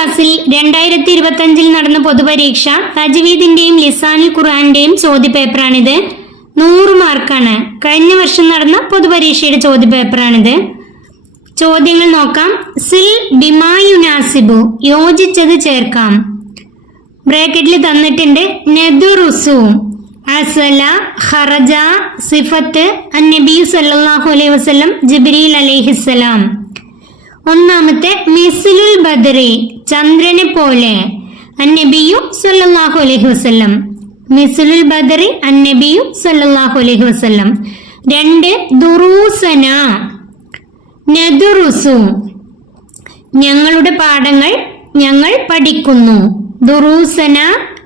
ക്ലാസ്സിൽ രണ്ടായിരത്തി ഇരുപത്തി അഞ്ചിൽ നടന്ന പൊതുപരീക്ഷ തജ്വീദിന്റെയും ലിസാനുൽ ഖുർആന്റെയും ചോദ്യപേപ്പറാണിത്. നൂറ് മാർക്കാണ്. കഴിഞ്ഞ വർഷം നടന്ന പൊതുപരീക്ഷയുടെ ചോദ്യപേപ്പറാണിത്. ചോദ്യങ്ങൾ നോക്കാം. സിൽ ബിമായുനാസിബു യോജിച്ചത് ചേർക്കാം. ബ്രാക്കറ്റിൽ തന്നിട്ടുണ്ട് നെദുറുസു അസല ഹറജ സിഫത്ത് അന്നബി സല്ലാഹു അലൈഹി വസ്ലം ജിബ്രീൽ അലൈഹിസ്സലാം. ഒന്നാമത്തെ മിസ്ലുൽ ബദറി ചന്ദ്രനെ പോലെ അന്നബിയു സല്ലല്ലാഹു അലൈഹി വസല്ലം. മിസ്ലുൽ ബദറി അന്നബിയു സല്ലല്ലാഹു അലൈഹി വസല്ലം. രണ്ട് ദുറൂസന നദുറുസു. ഞങ്ങളുടെ പാഠങ്ങൾ ഞങ്ങൾ പഠിക്കുന്നു. ദുറൂസന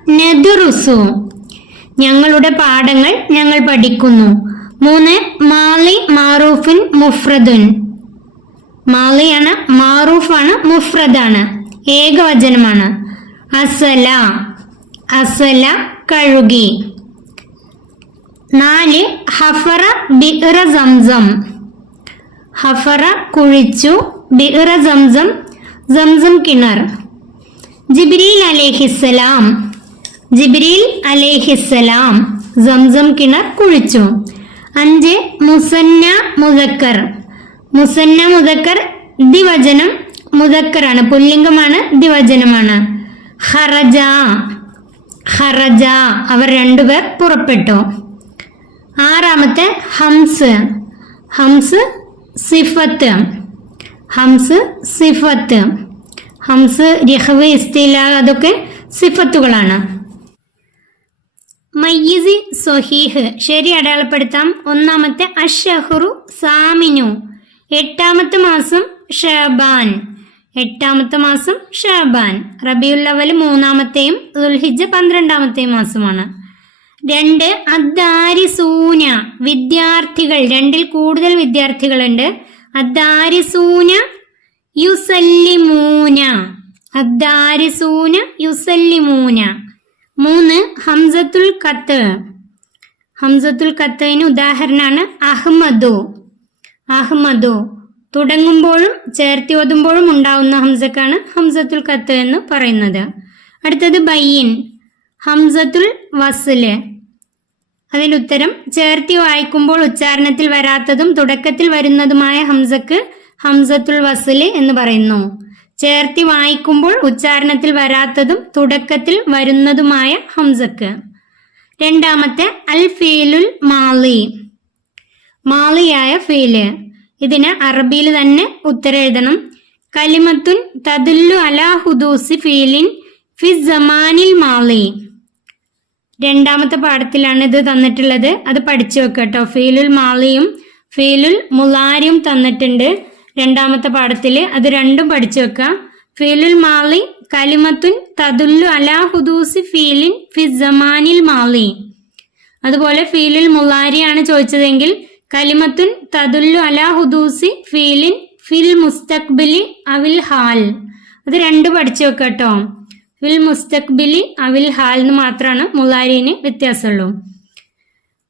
നദുറുസു. ഞങ്ങളുടെ പാഠങ്ങൾ ഞങ്ങൾ പഠിക്കുന്നു. മൂന്ന് മാലി മാറൂഫിൻ മുഫ്രദുൻ. മാലിയാണ് മാറൂഫാണ് മുഫ്രദാണ്. ഏകവചനമാണ്. അസല അസല കഴുകി. നാല് ഹഫറ ബിറ സംസം. ഹഫറ കുഴിച്ചു ബിറ സംസം സംസം കിണർ. ജിബ്രീൽ അലൈഹിസ്സലാം ജിബ്രീൽ അലൈഹിസ്സലാം സംസം കിണർ കുഴിച്ചു. അഞ്ച് മുസന്ന മുദക്കർ മുസന്ന മുതക്കർ ദിവചനം മുതക്കറാണ് പുല്ലിംഗമാണ് ദിവചനമാണ്. ഹറജ ഹറജ അവർ രണ്ടുപേർ പുറപ്പെട്ടു. ആറാമത്തെ ഹംസ് ഹംസ് സിഫത്ത് ഹംസ് സിഫത്ത് ഹംസ് രഹവ് ഇസ്തില അതൊക്കെ സിഫത്തുകളാണ്. മയ്യിസി സൊഹീഹ് ശരി അടയാളപ്പെടുത്താം. ഒന്നാമത്തെ അഷഹുറു സാമിനു എട്ടാമത്തെ മാസം ഷബാൻ. എട്ടാമത്തെ മാസം ഷബാൻ. റബിയുല്ലവൽ മൂന്നാമത്തെയും ദുൽഹിജ പന്ത്രണ്ടാമത്തെയും മാസമാണ്. രണ്ട് അദ്ദാരി അദ്ദാരിസൂന വിദ്യാർത്ഥികൾ. രണ്ടിൽ കൂടുതൽ വിദ്യാർത്ഥികളുണ്ട്. അദ്ദാരി അദ്ദാരിസൂന യുസല്ലിമൂന. അദ്ദാരിസൂന യുസല്ലിമൂന. മൂന്ന് ഹംസത്തുൽ കത്ത് ഹംസത്തുൽ കത്തിന് ഉദാഹരണമാണ് അഹ്മദു. അഹ്മദു. തുടങ്ങുമ്പോഴും ചേർത്തി ഓതുമ്പോഴും ഉണ്ടാവുന്ന ഹംസക്കാണ് ഹംസത്തുൽ കത്ത് എന്ന് പറയുന്നത്. അടുത്തത് ബയ്യൻ. ഹംസത്തുൽ വസിൽ. അതിന്റെ ഉത്തരം ചേർത്തി വായിക്കുമ്പോൾ ഉച്ചാരണത്തിൽ വരാത്തതും തുടക്കത്തിൽ വരുന്നതുമായ ഹംസക്ക് ഹംസത്തുൽ വസിൽ എന്ന് പറയുന്നു. ചേർത്തി വായിക്കുമ്പോൾ ഉച്ചാരണത്തിൽ വരാത്തതും തുടക്കത്തിൽ വരുന്നതുമായ ഹംസക്ക്. രണ്ടാമത്തെ അൽ ഫീലുൽ മാലി മാലിയായ ഫീൽ. ഇതിന് അറബിയിൽ തന്നെ ഉത്തരെഴുതണം. കലിമത്തുൻ തദുല്ലു അലാ ഹുദൂസി ഫീലിൻ ഫി ജമാനിൽ മാളി. രണ്ടാമത്തെ പാഠത്തിലാണ് ഇത് തന്നിട്ടുള്ളത്. അത് പഠിച്ചു വെക്കട്ടോ കേട്ടോ ഫീലുൽ മാളിയും ഫീലുൽ മുലാരിയും തന്നിട്ടുണ്ട്. രണ്ടാമത്തെ പാഠത്തിൽ അത് രണ്ടും പഠിച്ചു വെക്കുക ഫീലുൽ മാളി കലിമത്തുൻ തദുല്ലു അലാ ഹുദൂസി ഫീലിൻ ഫി ജമാനിൽ മാളി. അതുപോലെ ഫീലുൽ മുലാരിയാണ് ചോദിച്ചതെങ്കിൽ കലിമത്തുൻ തദുല്ലു അല ഹുദൂസി ഫീലിൻ ഫിൽ മുസ്തഖ്ബിലി അവിൽ ഹാൽ. അത് രണ്ട് പഠിച്ചു വെക്കുക കേട്ടോ. ഫിൽ മുസ്തഖ്ബിലി അവിൽ ഹാൽ എന്ന് മാത്രമാണ് മുലാരിന് വ്യത്യാസമുള്ളൂ.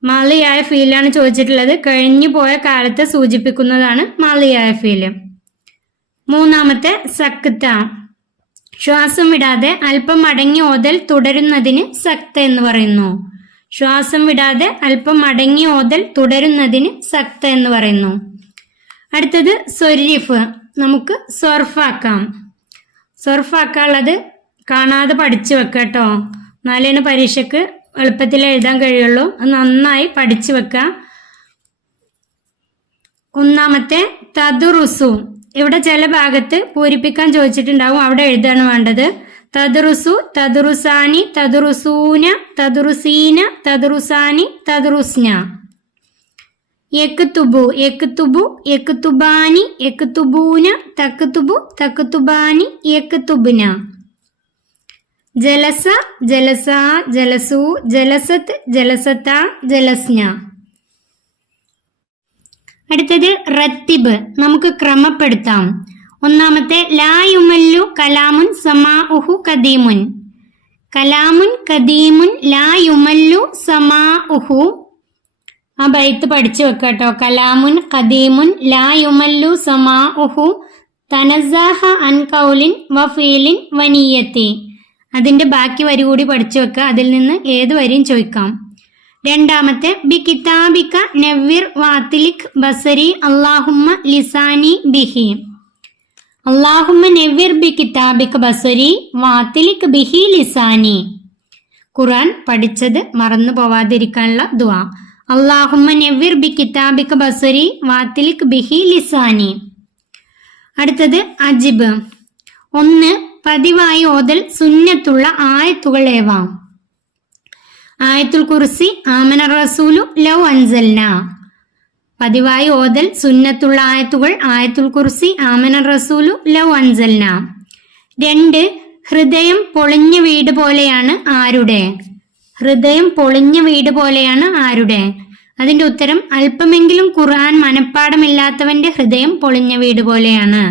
മാളിയായ ഫീലാണ് ചോദിച്ചിട്ടുള്ളത്. കഴിഞ്ഞു പോയ കാലത്തെ സൂചിപ്പിക്കുന്നതാണ് മാളിയായ ഫീൽ. മൂന്നാമത്തെ സക്ത. ശ്വാസം വിടാതെ അല്പം അടങ്ങി ഓതൽ തുടരുന്നതിന് സക്ത എന്ന് പറയുന്നു. ശ്വാസം വിടാതെ അല്പം അടങ്ങി ഓതൽ തുടരുന്നതിന് സക്ത എന്ന് പറയുന്നു. അടുത്തത് സൊരിഫ് നമുക്ക് സൊർഫാക്കാം. സൊർഫാക്കാനുള്ളത് കാണാതെ പഠിച്ചു വെക്കുക കേട്ടോ. നാലേന് പരീക്ഷയ്ക്ക് എളുപ്പത്തിൽ എഴുതാൻ കഴിയുള്ളൂ. നന്നായി പഠിച്ചു വെക്കുക ഒന്നാമത്തെ തതുറുസു ഇവിടെ ചില ഭാഗത്ത് പൂരിപ്പിക്കാൻ ചോദിച്ചിട്ടുണ്ടാവും. അവിടെ എഴുതാണ് വേണ്ടത്. തതുറുസു തദുറുസാനി തദുറുസൂന തദുറുസീന തദുറുസാനി തദുറുസ്ന. യക്തുബു യക്തുബു യക്തുബാനി യക്തുബൂന തക്തുബു തക്തുബാനി യക്തുബുന. ജലസ ജലസ ജലസു ജലസത്ത് ജലസത്ത ജലസ്ന. അടുത്തത് റത്തിബ്. നമുക്ക് ക്രമപ്പെടുത്താം. ഒന്നാമത്തെ ലായുമല്ലു കലാമുൻ സമാഉഹു കദീമുൻ. കലാമുൻ കദീമുൻ ലായുമല്ലു സമാഉഹു ആ ബൈത്ത് പഠിച്ചു വെക്കട്ടോ. കേട്ടോ കലാമുൻ കദീമുൻ ലായുമല്ലു സമാഉഹു തനസാഹ അൻ കൗലിൻ വഫീലിൻ വനീയത്തി അതിന്റെ ബാക്കി വരി കൂടി പഠിച്ചു വെക്കുക അതിൽ നിന്ന് ഏത് വരിയും ചോദിക്കാം. രണ്ടാമത്തെ ബി കിതാബിക നവ്വിർ വാത്തിലിഖ് ബസരി അള്ളാഹുമ്മ ലിസാനി ബിഹി. ബി ബിഹി ലിസാനി. ഖുർആൻ പഠിച്ചത് മറന്നു പോവാതിരിക്കാനുള്ള നവ്വിർ ബി ബിഹി ലിസാനി. അടുത്തത് അജിബ്. ഒന്ന് പതിവായി ഓതൽ സുന്നത്തുള്ള ആയത്തുകൾ ഏവ. ആയത്തുൽ കുർസി ആമന റസൂലു ലവ് അൻസൽന. പതിവായി ഓതൽ സുന്നത്തുള്ള ആയത്തുകൾ ആയത്തുൽ കുർസി ആമന റസൂലു ലവ് അൻസൽന. രണ്ട് ഹൃദയം പൊളിഞ്ഞ വീട് പോലെയാണ് ആരുടെ? ഹൃദയം പൊളിഞ്ഞ വീട് പോലെയാണ് ആരുടെ? അതിന്റെ ഉത്തരം അല്പമെങ്കിലും ഖുർആൻ മനഃപ്പാടമില്ലാത്തവന്റെ ഹൃദയം പൊളിഞ്ഞ വീട് പോലെയാണ്.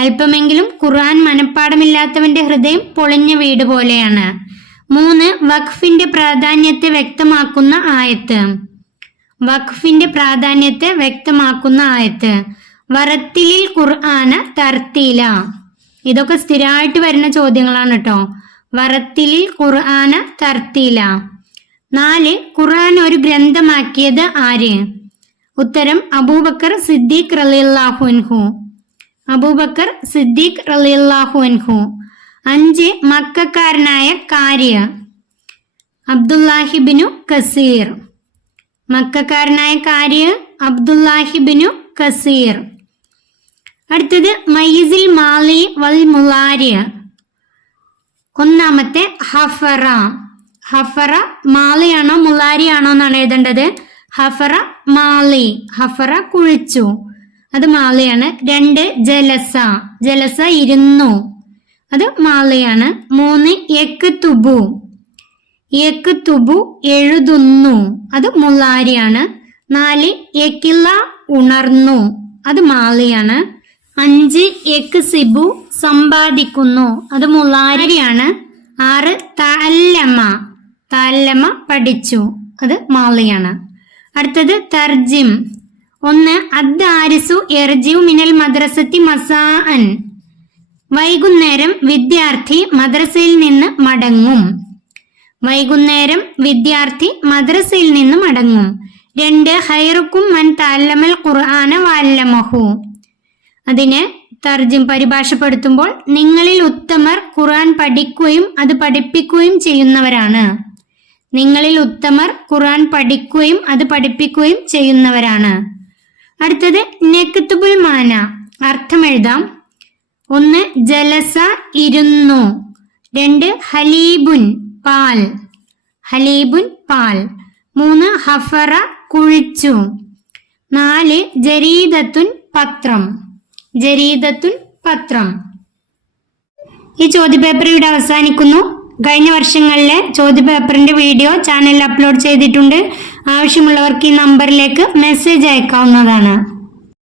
അല്പമെങ്കിലും ഖുർആൻ മനഃപ്പാടമില്ലാത്തവന്റെ ഹൃദയം പൊളിഞ്ഞ വീട് പോലെയാണ്. മൂന്ന് വഖഫിന്റെ പ്രാധാന്യത്തെ വ്യക്തമാക്കുന്ന ആയത്ത്. വഖഫിന്റെ പ്രാധാന്യത്തെ വ്യക്തമാക്കുന്ന ആയത്ത്. വറത്തിലിൽ ഖുർആന തർത്തീല. ഇതൊക്കെ സ്ഥിരമായിട്ട് വരുന്ന ചോദ്യങ്ങളാണ് കേട്ടോ. വറത്തിലിൽ ഖുർആന തർത്തീല. നാല് ഖുർആൻ ഒരു ഗ്രന്ഥമാക്കിയത് ആര്? ഉത്തരം അബൂബക്കർ സിദ്ദീഖ് റളിയല്ലാഹു അൻഹു. അബൂബക്കർ സിദ്ദീഖ് റളിയല്ലാഹു അൻഹു. അഞ്ച് മക്കാരനായ കാര്യ. അബ്ദുല്ലാഹിബിനു കസീർ. മക്കാരനായ കാര്യ അബ്ദുല്ലാഹിബിനു കസീർ. അടുത്തത് മയ്യിസിൽ മാലി വൽ മുലാരിയ. ഒന്നാമത്തെ ഹഫറ. ഹഫറ മാലിയാണോ മുലാരിയാണോ എന്നാണ് എഴുതേണ്ടത്. ഹഫറ മാലി. ഹഫറ കുഴിച്ചു. അത് മാലയാണ്. രണ്ട് ജലസ. ജലസ ഇരുന്നു. അത് മാലയാണ്. മൂന്ന് എക്ക് തുബു. യക്ക് തുബു എഴുതുന്നു. അത് മുല്ലാരിയാണ് നാല് യക്കില്ല ഉണർന്നു. അത് മാളിയാണ്. അഞ്ച് സിബു സമ്പാദിക്കുന്നു. അത് മുല്ലാരിയാണ് ആറ് തല്ലമ്മ തല്ലമ പഠിച്ചു. അത് മാളിയാണ്. അടുത്തത് തർജിം ഒന്ന് അദ്ദാരിസു എർജിയു മിനൽ മദ്രസത്തി മസാഅൻ. വൈകുന്നേരം വിദ്യാർത്ഥി മദ്രസയിൽ നിന്ന് മടങ്ങും. വൈകുന്നേരം വിദ്യാർത്ഥി മദ്രസയിൽ നിന്ന് മടങ്ങും. രണ്ട് ഹൈറുക്കും മൻ താല്ലമൽ ഖുർആന വാല്ലമഹു. അതിന് തർജം പരിഭാഷപ്പെടുത്തുമ്പോൾ നിങ്ങളിൽ ഉത്തമർ ഖുർആൻ പഠിക്കുകയും അത് പഠിപ്പിക്കുകയും ചെയ്യുന്നവരാണ്. നിങ്ങളിൽ ഉത്തമർ ഖുർആൻ പഠിക്കുകയും അത് പഠിപ്പിക്കുകയും ചെയ്യുന്നവരാണ്. അടുത്തത് നെക്തുബുൽ മാന. അർത്ഥം എഴുതാം. ഒന്ന് ജലസ ഇരുന്നു. രണ്ട് ഹലീബുൻ. പാൽ. ഹലീബുൻ പാൽ. മൂന്ന് ഹഫറ കുഴിച്ചു. നാല് ജരീദത്തുൻ പത്രം. ജരീദത്തുൻ പത്രം. ഈ ചോദ്യപേപ്പർ ഇവിടെ അവസാനിക്കുന്നു. കഴിഞ്ഞ വർഷങ്ങളിലെ ചോദ്യപേപ്പറിന്റെ വീഡിയോ ചാനലിൽ അപ്ലോഡ് ചെയ്തിട്ടുണ്ട്. ആവശ്യമുള്ളവർക്ക് ഈ നമ്പറിലേക്ക് മെസ്സേജ് അയക്കാവുന്നതാണ്.